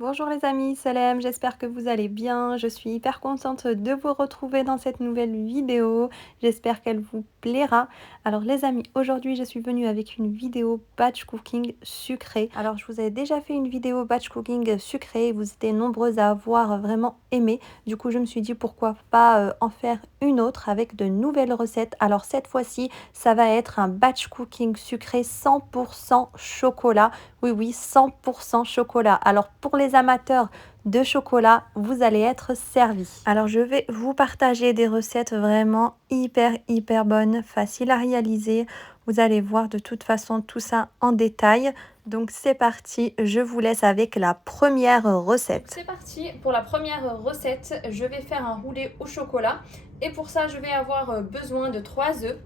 Bonjour les amis, Salem, j'espère que vous allez bien. Je suis hyper contente de vous retrouver dans cette nouvelle vidéo. J'espère qu'elle vous plaira. Alors les amis, aujourd'hui je suis venue avec une vidéo batch cooking sucré. Alors je vous ai déjà fait une vidéo batch cooking sucré, vous étiez nombreuses à avoir vraiment aimé. Du coup je me suis dit pourquoi pas en faire une autre avec de nouvelles recettes. Alors cette fois-ci, ça va être un batch cooking sucré 100% chocolat. Oui, oui, 100% chocolat. Alors pour les amateurs de chocolat, vous allez être servis. Alors je vais vous partager des recettes vraiment hyper bonnes, faciles à réaliser. Vous allez voir de toute façon tout ça en détail. Donc c'est parti, je vous laisse avec la première recette. C'est parti pour la première recette. Je vais faire un roulé au chocolat. Et pour ça, je vais avoir besoin de 3 œufs,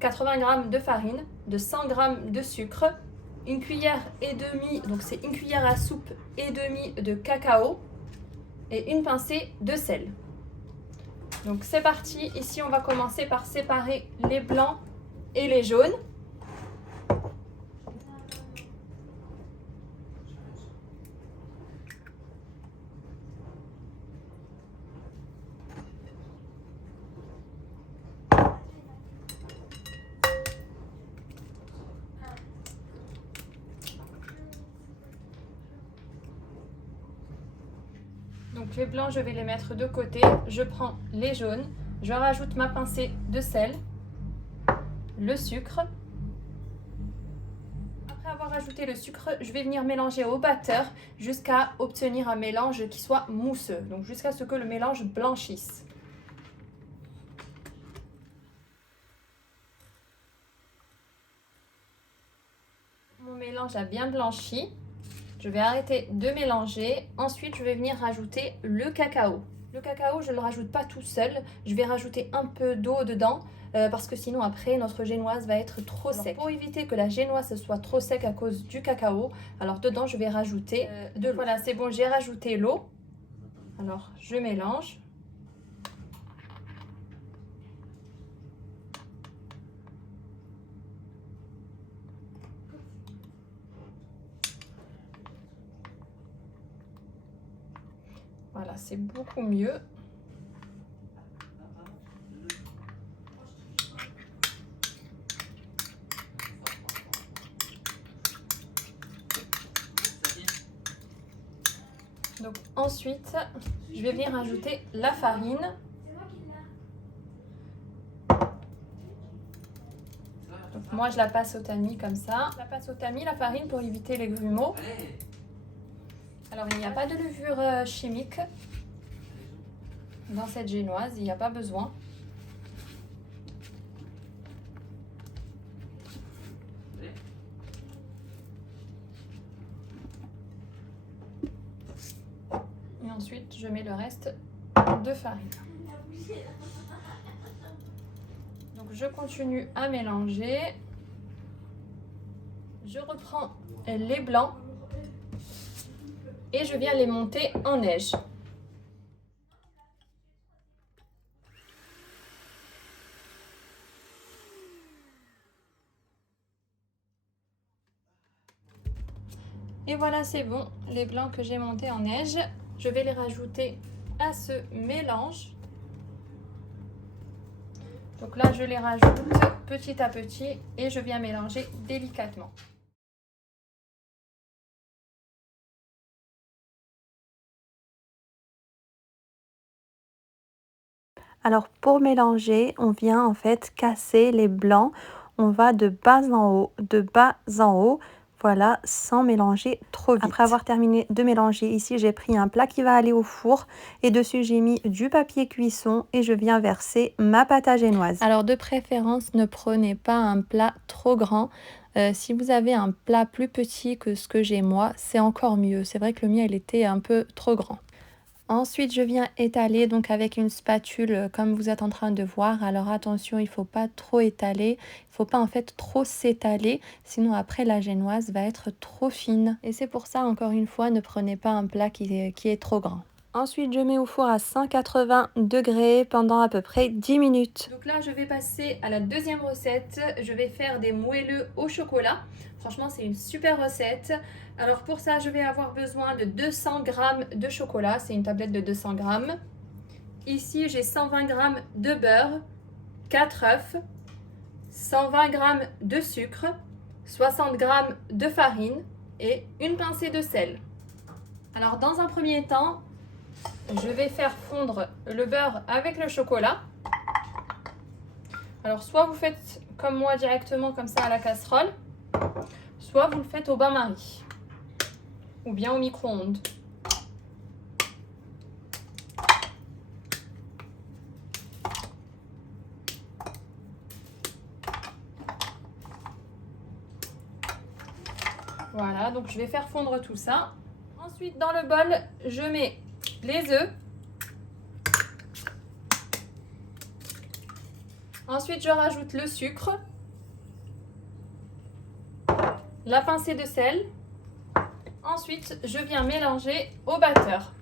80 g de farine, de 100 g de sucre, une cuillère et demie, donc c'est une cuillère à soupe et demie de cacao et une pincée de sel. Donc c'est parti. Ici, on va commencer par séparer les blancs et les jaunes. Donc les blancs, je vais les mettre de côté. Je prends les jaunes. Je rajoute ma pincée de sel, le sucre. Après avoir ajouté le sucre, je vais venir mélanger au batteur jusqu'à obtenir un mélange qui soit mousseux. Donc jusqu'à ce que le mélange blanchisse. Mon mélange a bien blanchi. Je vais arrêter de mélanger. Ensuite, je vais venir rajouter le cacao. Le cacao, je ne le rajoute pas tout seul. Je vais rajouter un peu d'eau dedans parce que sinon après notre génoise va être trop sec. Pour éviter que la génoise soit trop sec à cause du cacao, alors dedans je vais rajouter de l'eau. Voilà, c'est bon, j'ai rajouté l'eau. Alors je mélange. Voilà, c'est beaucoup mieux. Donc ensuite, je vais venir ajouter la farine. Donc moi, je la passe au tamis comme ça. Je la passe au tamis, la farine, pour éviter les grumeaux. Alors, il n'y a pas de levure chimique dans cette génoise, il n'y a pas besoin. Et ensuite, je mets le reste de farine. Donc, je continue à mélanger. Je reprends les blancs et je viens les monter en neige. Et voilà, c'est bon, les blancs que j'ai montés en neige. Je vais les rajouter à ce mélange. Donc là, je les rajoute petit à petit et je viens mélanger délicatement. Alors pour mélanger, on vient en fait casser les blancs. On va de bas en haut, voilà, sans mélanger trop vite. Après avoir terminé de mélanger, ici j'ai pris un plat qui va aller au four et dessus j'ai mis du papier cuisson et je viens verser ma pâte à génoise. Alors de préférence, ne prenez pas un plat trop grand. Si vous avez un plat plus petit que ce que j'ai moi, c'est encore mieux. C'est vrai que le mien il était un peu trop grand. Ensuite, je viens étaler donc avec une spatule comme vous êtes en train de voir. Alors attention, il ne faut pas trop étaler, il ne faut pas en fait trop s'étaler, sinon après la génoise va être trop fine. Et c'est pour ça, encore une fois, ne prenez pas un plat qui est trop grand. Ensuite, je mets au four à 180 degrés pendant à peu près 10 minutes. Donc là, je vais passer à la deuxième recette. Je vais faire des moelleux au chocolat. Franchement, c'est une super recette. Alors pour ça, je vais avoir besoin de 200 g de chocolat. C'est une tablette de 200 g. Ici, j'ai 120 g de beurre, 4 œufs, 120 g de sucre, 60 g de farine et une pincée de sel. Alors dans un premier temps, je vais faire fondre le beurre avec le chocolat. Alors soit vous faites comme moi directement comme ça à la casserole, soit vous le faites au bain-marie ou bien au micro-ondes. Voilà, donc je vais faire fondre tout ça. Ensuite, dans le bol, je mets les œufs. Ensuite, je rajoute le sucre, la pincée de sel. Ensuite, je viens mélanger au batteur.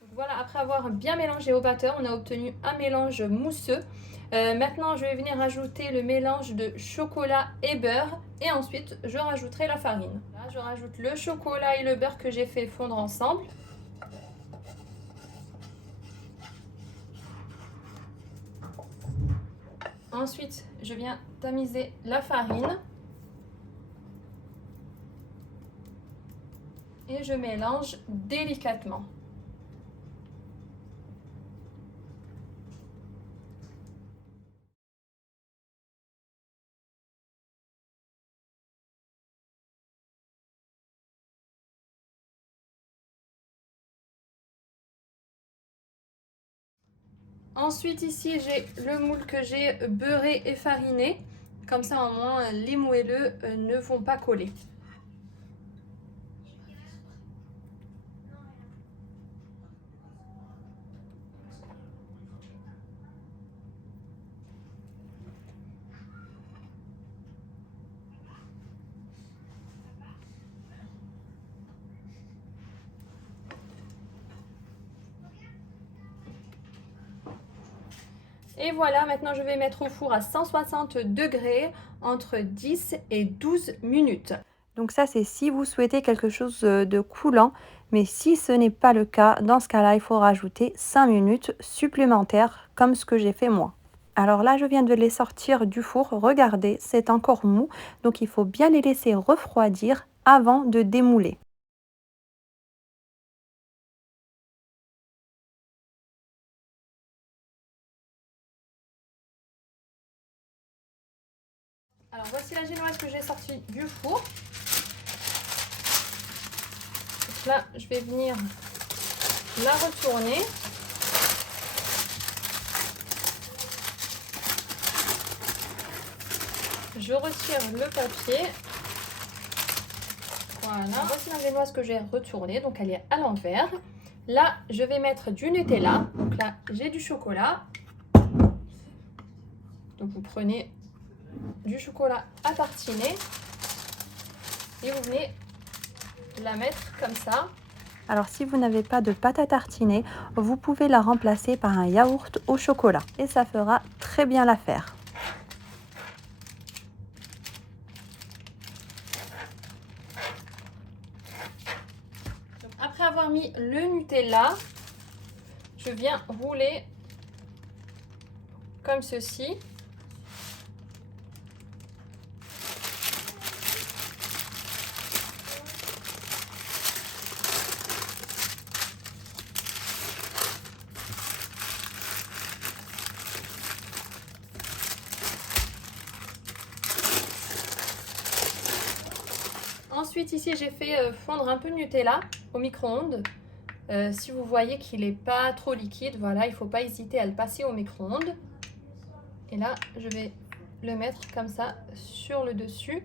Donc voilà, après avoir bien mélangé au batteur, on a obtenu un mélange mousseux. Maintenant, je vais venir ajouter le mélange de chocolat et beurre et ensuite, je rajouterai la farine. Là, je rajoute le chocolat et le beurre que j'ai fait fondre ensemble. Ensuite, je viens tamiser la farine et je mélange délicatement. Ensuite, ici, j'ai le moule que j'ai beurré et fariné. Comme ça, au moins, les moelleux ne vont pas coller. Et voilà, maintenant je vais mettre au four à 160 degrés entre 10 et 12 minutes. Donc ça, c'est si vous souhaitez quelque chose de coulant. Mais si ce n'est pas le cas, dans ce cas-là, il faut rajouter 5 minutes supplémentaires, comme ce que j'ai fait moi. Alors là, je viens de les sortir du four. Regardez, c'est encore mou. Donc il faut bien les laisser refroidir avant de démouler. Alors voici la génoise que j'ai sortie du four. Donc là, je vais venir la retourner. Je retire le papier. Voilà, voici la génoise que j'ai retournée, donc elle est à l'envers. Là, je vais mettre du Nutella. Donc là, j'ai du chocolat. Donc vous prenez du chocolat à tartiner et vous venez la mettre comme ça. Alors si vous n'avez pas de pâte à tartiner, vous pouvez la remplacer par un yaourt au chocolat. Et ça fera très bien l'affaire. Après avoir mis le Nutella, je viens rouler comme ceci. Ensuite, ici, j'ai fait fondre un peu de Nutella au micro-ondes. Si vous voyez qu'il n'est pas trop liquide, voilà, il ne faut pas hésiter à le passer au micro-ondes. Et là, je vais le mettre comme ça sur le dessus.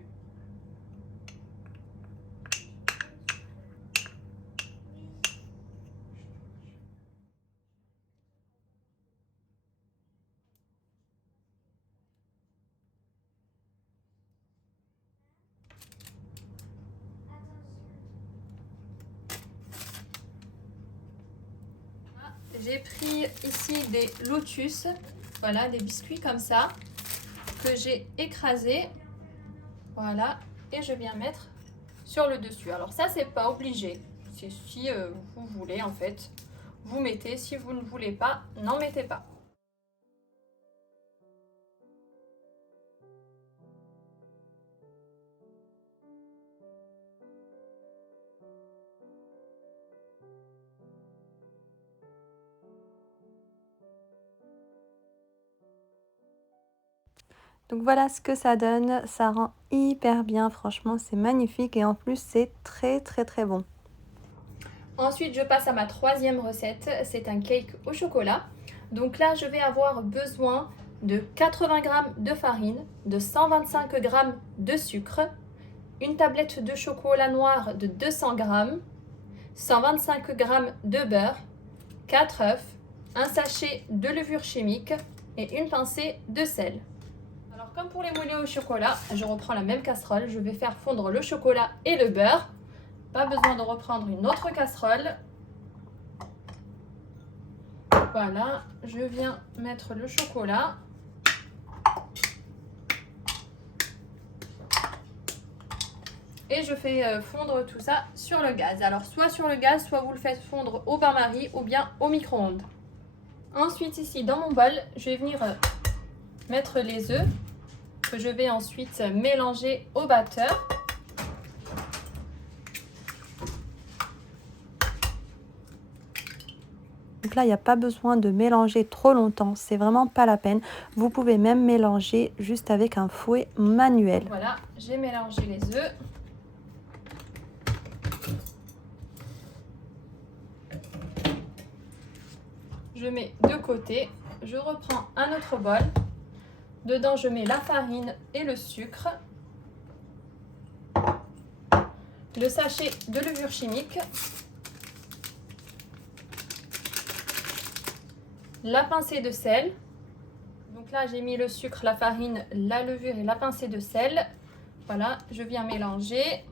J'ai pris ici des lotus, voilà, des biscuits comme ça. que j'ai écrasé. Voilà, et je viens mettre sur le dessus. Alors ça, c'est pas obligé. C'est si vous voulez, en fait. Vous mettez, si vous ne voulez pas, n'en mettez pas. Donc voilà ce que ça donne, ça rend hyper bien, franchement c'est magnifique et en plus c'est très bon. Ensuite je passe à ma troisième recette, c'est un cake au chocolat. Donc là je vais avoir besoin de 80 g de farine, de 125 g de sucre, une tablette de chocolat noir de 200 g, 125 g de beurre, 4 œufs, un sachet de levure chimique et une pincée de sel. Alors comme pour les moelleux au chocolat, je reprends la même casserole, je vais faire fondre le chocolat et le beurre. Pas besoin de reprendre une autre casserole. Voilà, je viens mettre le chocolat. Et je fais fondre tout ça sur le gaz. Alors soit sur le gaz, soit vous le faites fondre au bain-marie ou bien au micro-ondes. Ensuite ici dans mon bol, je vais venir mettre les œufs que je vais ensuite mélanger au batteur. Donc là, il n'y a pas besoin de mélanger trop longtemps, c'est vraiment pas la peine. Vous pouvez même mélanger juste avec un fouet manuel. Voilà, j'ai mélangé les œufs. Je mets de côté, je reprends un autre bol. Dedans, je mets la farine et le sucre, le sachet de levure chimique, la pincée de sel. Donc là, j'ai mis le sucre, la farine, la levure et la pincée de sel. Voilà, je viens mélanger.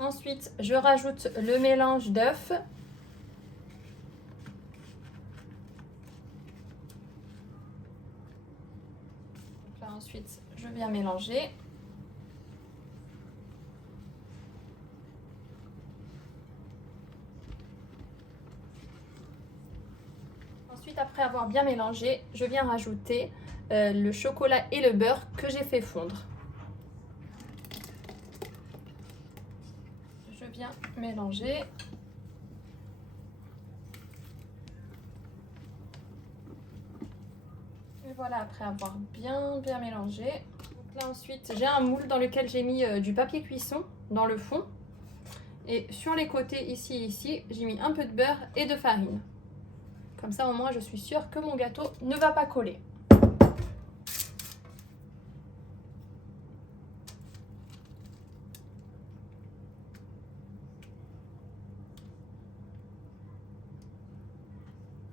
Ensuite, je rajoute le mélange d'œufs. Ensuite, je viens mélanger. Ensuite, après avoir bien mélangé, je viens rajouter le chocolat et le beurre que j'ai fait fondre. Je viens mélanger. Et voilà, après avoir bien mélangé. Donc là ensuite, j'ai un moule dans lequel j'ai mis du papier cuisson dans le fond. Et sur les côtés, ici, j'ai mis un peu de beurre et de farine. Comme ça, au moins, je suis sûre que mon gâteau ne va pas coller.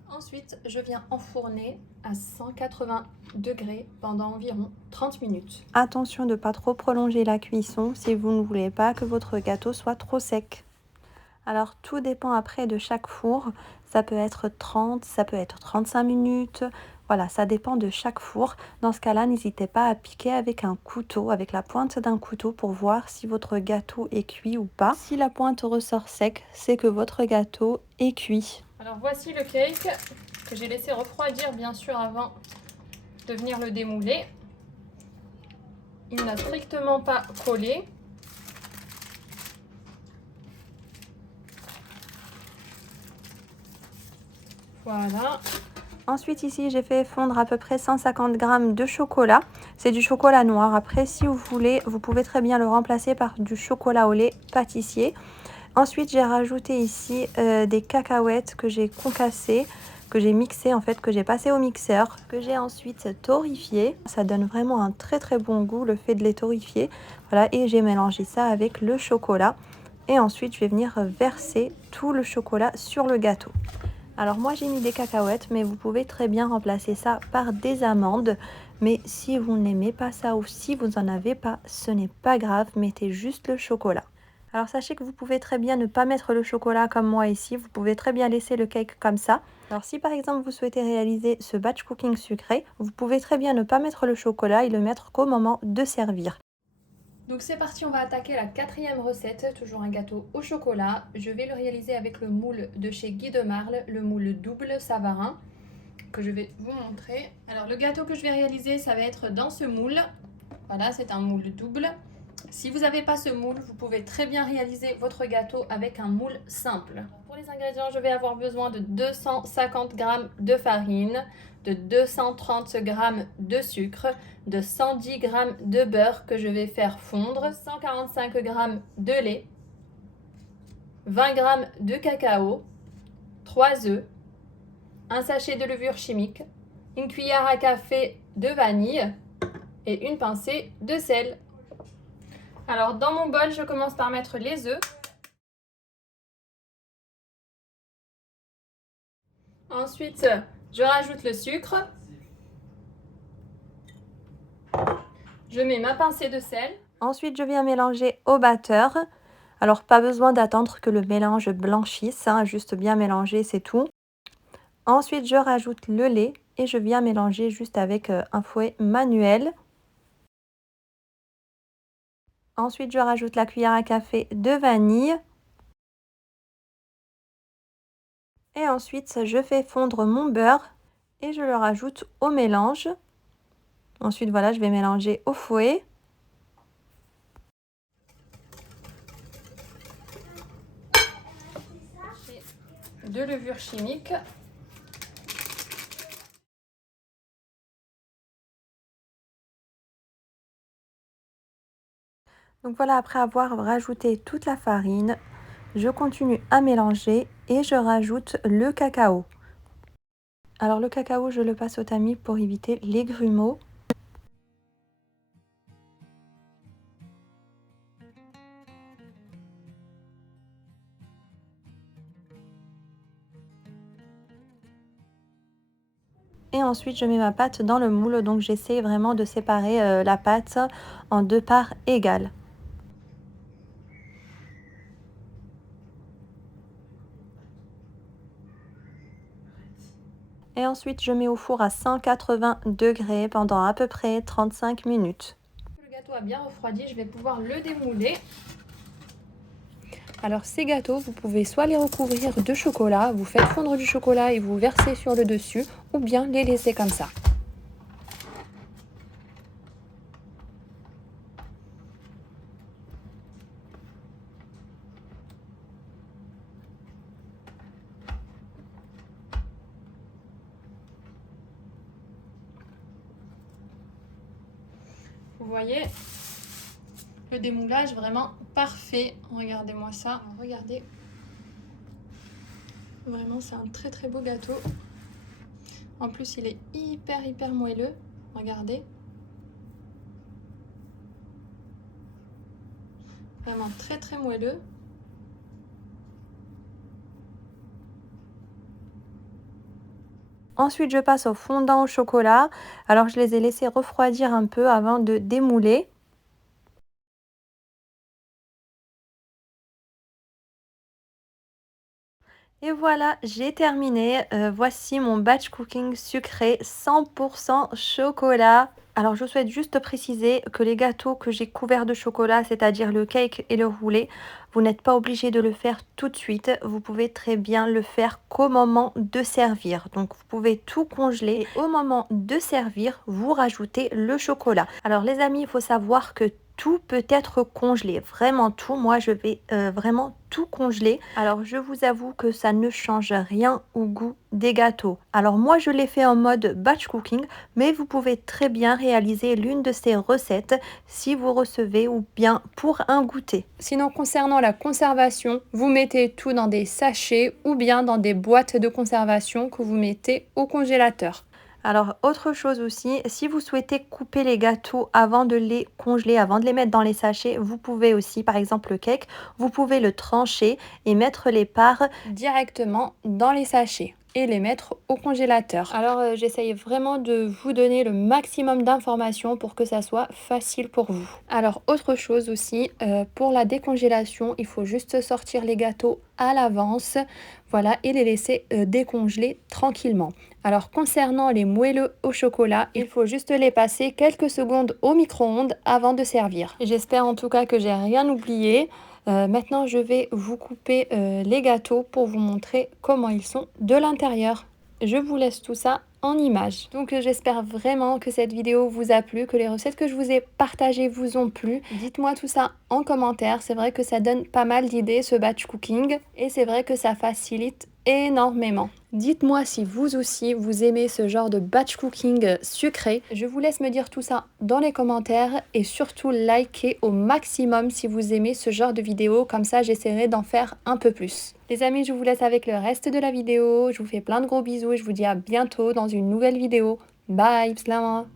Ensuite, je viens enfourner à 180 degrés pendant environ 30 minutes. Attention de ne pas trop prolonger la cuisson si vous ne voulez pas que votre gâteau soit trop sec. Alors tout dépend après de chaque four, ça peut être 30, ça peut être 35 minutes, voilà, ça dépend de chaque four. Dans ce cas-là, n'hésitez pas à piquer avec un couteau, avec la pointe d'un couteau pour voir si votre gâteau est cuit ou pas. Si la pointe ressort sec, c'est que votre gâteau est cuit. Alors voici le cake que j'ai laissé refroidir bien sûr avant de venir le démouler. Il n'a strictement pas collé. Voilà. Ensuite ici j'ai fait fondre à peu près 150 g de chocolat. C'est du chocolat noir. Après si vous voulez, vous pouvez très bien le remplacer par du chocolat au lait pâtissier. Ensuite j'ai rajouté ici des cacahuètes que j'ai concassées, que j'ai mixé en fait, que j'ai passé au mixeur, que j'ai ensuite torréfié. Ça donne vraiment un très bon goût le fait de les torréfier. Voilà, et j'ai mélangé ça avec le chocolat. Et ensuite je vais venir verser tout le chocolat sur le gâteau. Alors moi j'ai mis des cacahuètes, mais vous pouvez très bien remplacer ça par des amandes. Mais si vous n'aimez pas ça ou si vous n'en avez pas, ce n'est pas grave, mettez juste le chocolat. Alors sachez que vous pouvez très bien ne pas mettre le chocolat comme moi ici, vous pouvez très bien laisser le cake comme ça. Alors si par exemple vous souhaitez réaliser ce batch cooking sucré, vous pouvez très bien ne pas mettre le chocolat et le mettre qu'au moment de servir. Donc c'est parti, on va attaquer la 4e recette, toujours un gâteau au chocolat. Je vais le réaliser avec le moule de chez Guy de Marle, le moule double Savarin, que je vais vous montrer. Alors le gâteau que je vais réaliser, ça va être dans ce moule. Voilà, c'est un moule double. Si vous n'avez pas ce moule, vous pouvez très bien réaliser votre gâteau avec un moule simple. Pour les ingrédients, je vais avoir besoin de 250 g de farine, de 230 g de sucre, de 110 g de beurre que je vais faire fondre, 145 g de lait, 20 g de cacao, 3 œufs, un sachet de levure chimique, une cuillère à café de vanille et une pincée de sel. Alors dans mon bol, je commence par mettre les œufs. Ensuite, je rajoute le sucre. Je mets ma pincée de sel. Ensuite, je viens mélanger au batteur. Alors pas besoin d'attendre que le mélange blanchisse, hein, juste bien mélanger, c'est tout. Ensuite, je rajoute le lait et je viens mélanger juste avec un fouet manuel. Ensuite, je rajoute la cuillère à café de vanille. Et ensuite, je fais fondre mon beurre et je le rajoute au mélange. Ensuite, voilà, je vais mélanger au fouet. De levure chimique. Donc voilà, après avoir rajouté toute la farine, je continue à mélanger et je rajoute le cacao. Alors le cacao, je le passe au tamis pour éviter les grumeaux. Et ensuite, je mets ma pâte dans le moule, donc j'essaie vraiment de séparer la pâte en 2 parts égales. Et ensuite, je mets au four à 180 degrés pendant à peu près 35 minutes. Le gâteau a bien refroidi, je vais pouvoir le démouler. Alors ces gâteaux, vous pouvez soit les recouvrir de chocolat, vous faites fondre du chocolat et vous versez sur le dessus, ou bien les laisser comme ça. Vous voyez, le démoulage vraiment parfait. Regardez-moi ça. Regardez. Vraiment, c'est un très très beau gâteau. En plus, il est hyper moelleux. Regardez. Vraiment très moelleux. Ensuite, je passe au fondant au chocolat. Alors, je les ai laissés refroidir un peu avant de démouler. Et voilà, j'ai terminé. Voici mon batch cooking sucré 100% chocolat. Alors, je souhaite juste préciser que les gâteaux que j'ai couverts de chocolat, c'est-à-dire le cake et le roulé, vous n'êtes pas obligé de le faire tout de suite. Vous pouvez très bien le faire qu'au moment de servir. Donc, vous pouvez tout congeler. Et au moment de servir, vous rajoutez le chocolat. Alors, les amis, il faut savoir que tout peut être congelé, vraiment tout. Moi, je vais vraiment tout congeler. Alors, je vous avoue que ça ne change rien au goût des gâteaux. Alors, moi, je l'ai fait en mode batch cooking, mais vous pouvez très bien réaliser l'une de ces recettes si vous recevez ou bien pour un goûter. Sinon, concernant la conservation, vous mettez tout dans des sachets ou bien dans des boîtes de conservation que vous mettez au congélateur. Alors, autre chose aussi, si vous souhaitez couper les gâteaux avant de les congeler, avant de les mettre dans les sachets, vous pouvez aussi, par exemple le cake, vous pouvez le trancher et mettre les parts directement dans les sachets. et les mettre au congélateur. Alors j'essaye vraiment de vous donner le maximum d'informations pour que ça soit facile pour vous. Alors autre chose aussi, pour la décongélation, il faut juste sortir les gâteaux à l'avance, voilà, et les laisser décongeler tranquillement. Alors concernant les moelleux au chocolat, il faut juste les passer quelques secondes au micro-ondes avant de servir. J'espère en tout cas que j'ai rien oublié. Maintenant je vais vous couper les gâteaux pour vous montrer comment ils sont de l'intérieur. Je vous laisse tout ça en images. Donc j'espère vraiment que cette vidéo vous a plu, que les recettes que je vous ai partagées vous ont plu. Dites-moi tout ça en commentaire, c'est vrai que ça donne pas mal d'idées ce batch cooking et c'est vrai que ça facilite énormément. Dites-moi si vous aussi vous aimez ce genre de batch cooking sucré. Je vous laisse me dire tout ça dans les commentaires et surtout likez au maximum si vous aimez ce genre de vidéo, comme ça j'essaierai d'en faire un peu plus. Les amis, je vous laisse avec le reste de la vidéo. Je vous fais plein de gros bisous et je vous dis à bientôt dans une nouvelle vidéo. Bye, bislama.